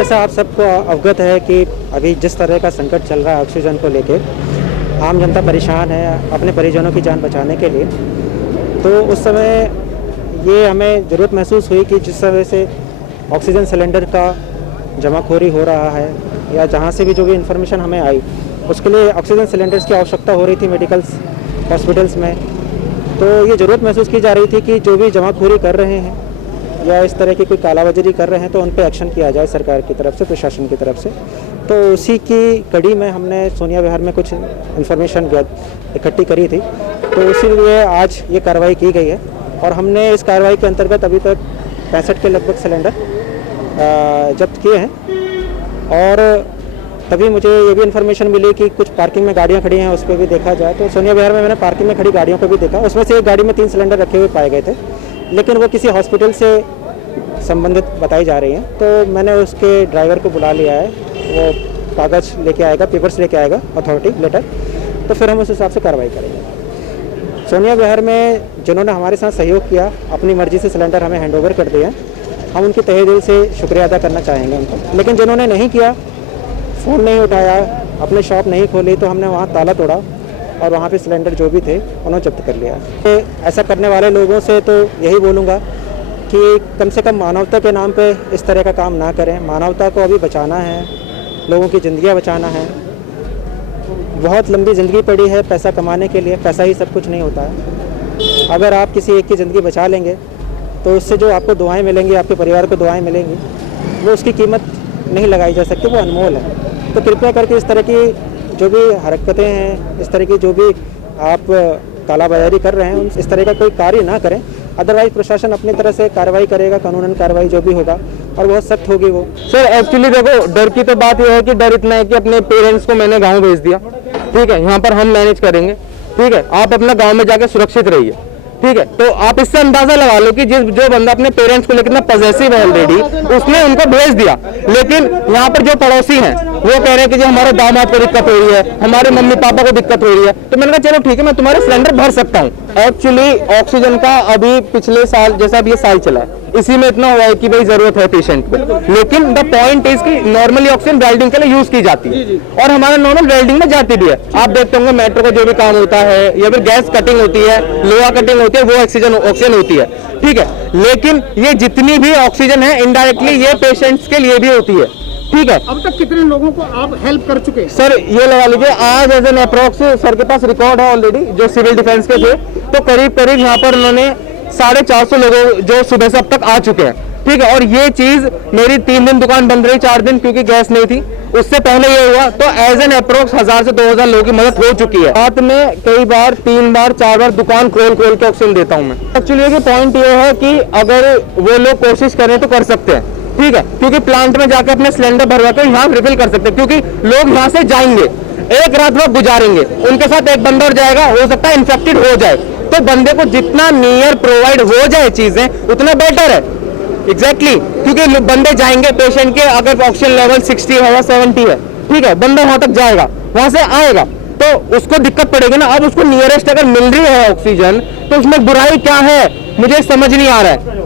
जैसा आप सबको अवगत है कि अभी जिस तरह का संकट चल रहा है ऑक्सीजन को लेके, आम जनता परेशान है अपने परिजनों की जान बचाने के लिए। तो उस समय ये हमें ज़रूरत महसूस हुई कि जिस समय से ऑक्सीजन सिलेंडर का जमाखोरी हो रहा है या जहाँ से भी जो भी इन्फॉर्मेशन हमें आई, उसके लिए ऑक्सीजन सिलेंडर्स की आवश्यकता हो रही थी मेडिकल्स हॉस्पिटल्स में। तो ये ज़रूरत महसूस की जा रही थी कि जो भी जमाखोरी कर रहे हैं या इस तरह की कोई कालाबाजारी कर रहे हैं तो उन पर एक्शन किया जाए सरकार की तरफ से, प्रशासन की तरफ से। तो उसी की कड़ी में हमने सोनिया विहार में कुछ इन्फॉर्मेशन इकट्ठी करी थी, तो इसीलिए आज ये कार्रवाई की गई है। और हमने इस कार्रवाई के अंतर्गत अभी तक 65 के लगभग सिलेंडर जब्त किए हैं। और तभी मुझे ये भी इन्फॉर्मेशन मिली कि कुछ पार्किंग में गाड़ियाँ खड़ी हैं, उस पर भी देखा जाए तो सोनिया विहार में मैंने पार्किंग में खड़ी गाड़ियों को भी देखा। उसमें से एक गाड़ी में 3 सिलेंडर रखे हुए पाए गए थे, लेकिन वो किसी हॉस्पिटल से संबंधित बताई जा रही हैं। तो मैंने उसके ड्राइवर को बुला लिया है, वो कागज़ लेके आएगा, पेपर्स लेके आएगा, अथॉरिटी लेटर, तो फिर हम उस हिसाब से कार्रवाई करेंगे। सोनिया विहार में जिन्होंने हमारे साथ सहयोग किया, अपनी मर्जी से सिलेंडर हमें हैंडओवर कर दिए हैं, हम उनकी तहे दिल से शुक्रिया अदा करना चाहेंगे उनको। लेकिन जिन्होंने नहीं किया, फ़ोन नहीं उठाया, अपने शॉप नहीं खोली, तो हमने वहाँ ताला तोड़ा और वहाँ पे सिलेंडर जो भी थे उन्होंने जब्त कर लिया। तो ऐसा करने वाले लोगों से तो यही बोलूँगा कि कम से कम मानवता के नाम पे इस तरह का काम ना करें। मानवता को अभी बचाना है, लोगों की ज़िंदगियाँ बचाना है। बहुत लंबी ज़िंदगी पड़ी है पैसा कमाने के लिए, पैसा ही सब कुछ नहीं होता है। अगर आप किसी एक की ज़िंदगी बचा लेंगे तो उससे जो आपको दुआएं मिलेंगी, आपके परिवार को दुआएं मिलेंगी, वो उसकी कीमत नहीं लगाई जा सकती, वो अनमोल है। तो कृपया करके इस तरह की जो भी हरकतें हैं, इस तरह की जो भी आप कालाबाजारी कर रहे हैं, इस तरह का कोई कार्य ना करें। अदरवाइज प्रशासन अपनी तरह से कार्रवाई करेगा, कानूनन कार्रवाई जो भी होगा, और बहुत सख्त होगी वो। सर एक्चुअली देखो, डर की तो बात यह है कि डर इतना है कि अपने पेरेंट्स को मैंने गाँव भेज दिया, ठीक है, यहाँ पर हम मैनेज करेंगे, ठीक है, आप अपना गाँव में जाकर सुरक्षित रहिए, ठीक है। तो आप इससे अंदाजा लगा लो कि जो बंदा अपने पेरेंट्स को लेकर पॉजिटिव है ऑलरेडी, उसने उनको भेज दिया। लेकिन यहाँ पर जो पड़ोसी हैं वो कह रहे हैं कि जो हमारे दामाद को दिक्कत हो रही है, हमारे मम्मी पापा को दिक्कत हो रही है, तो मैंने कहा चलो ठीक है, मैं तुम्हारे सिलेंडर भर सकता हूँ। एक्चुअली ऑक्सीजन का अभी पिछले साल जैसा अब ये साल चला है, इसी में इतना हुआ है कि भाई जरूरत है पेशेंट को। लेकिन द पॉइंट इज कि नॉर्मली ऑक्सीजन वेल्डिंग के लिए यूज की जाती है और हमारा नॉर्मल वेल्डिंग में जाती भी है। आप देखते होंगे मेट्रो का जो भी काम होता है या फिर गैस कटिंग होती है, लोहा कटिंग होती है, वो ऑक्सीजन होती है, ठीक है। लेकिन ये जितनी भी ऑक्सीजन है इनडायरेक्टली ये पेशेंट्स के लिए भी होती है, ठीक है। अब तक कितने लोगों को आप हेल्प कर चुके हैं? सर ये लगा लीजिए आज एज एन अप्रोक्स सर के पास रिकॉर्ड है ऑलरेडी, जो सिविल डिफेंस के थे, तो करीब यहाँ पर उन्होंने 450 लोगों जो सुबह से अब तक आ चुके हैं, ठीक है। और ये चीज मेरी 3 दिन दुकान बंद रही, 4 दिन क्योंकि गैस नहीं थी, उससे पहले ये हुआ। तो एज एन अप्रोक्स 1000 से 2000 लोगों की मदद हो चुकी है। रात में कई बार 3 बार 4 बार दुकान खोल के ऑक्सीजन देता हूं मैं। एक्चुअली ये पॉइंट ये है कि अगर वो लोग कोशिश करें तो कर सकते हैं, ठीक है, क्योंकि प्लांट में जाकर अपने सिलेंडर भरवा कर यहाँ रिफिल कर सकते हैं, क्योंकि लोग यहाँ से जाएंगे, एक रात वक्त गुजारेंगे, उनके साथ एक बंदा और जाएगा, हो सकता है इन्फेक्टेड हो जाए। तो बंदे को जितना नियर प्रोवाइड हो जाए चीजें उतना बेटर है, एग्जैक्टली क्योंकि बंदे जाएंगे, पेशेंट के अगर ऑक्सीजन लेवल 60 है या 70 है, ठीक है, बंदा वहां तक जाएगा, वहां से आएगा तो उसको दिक्कत पड़ेगी ना। अब उसको नियरेस्ट अगर मिल रही है ऑक्सीजन तो उसमें बुराई क्या है, मुझे समझ नहीं आ रहा है।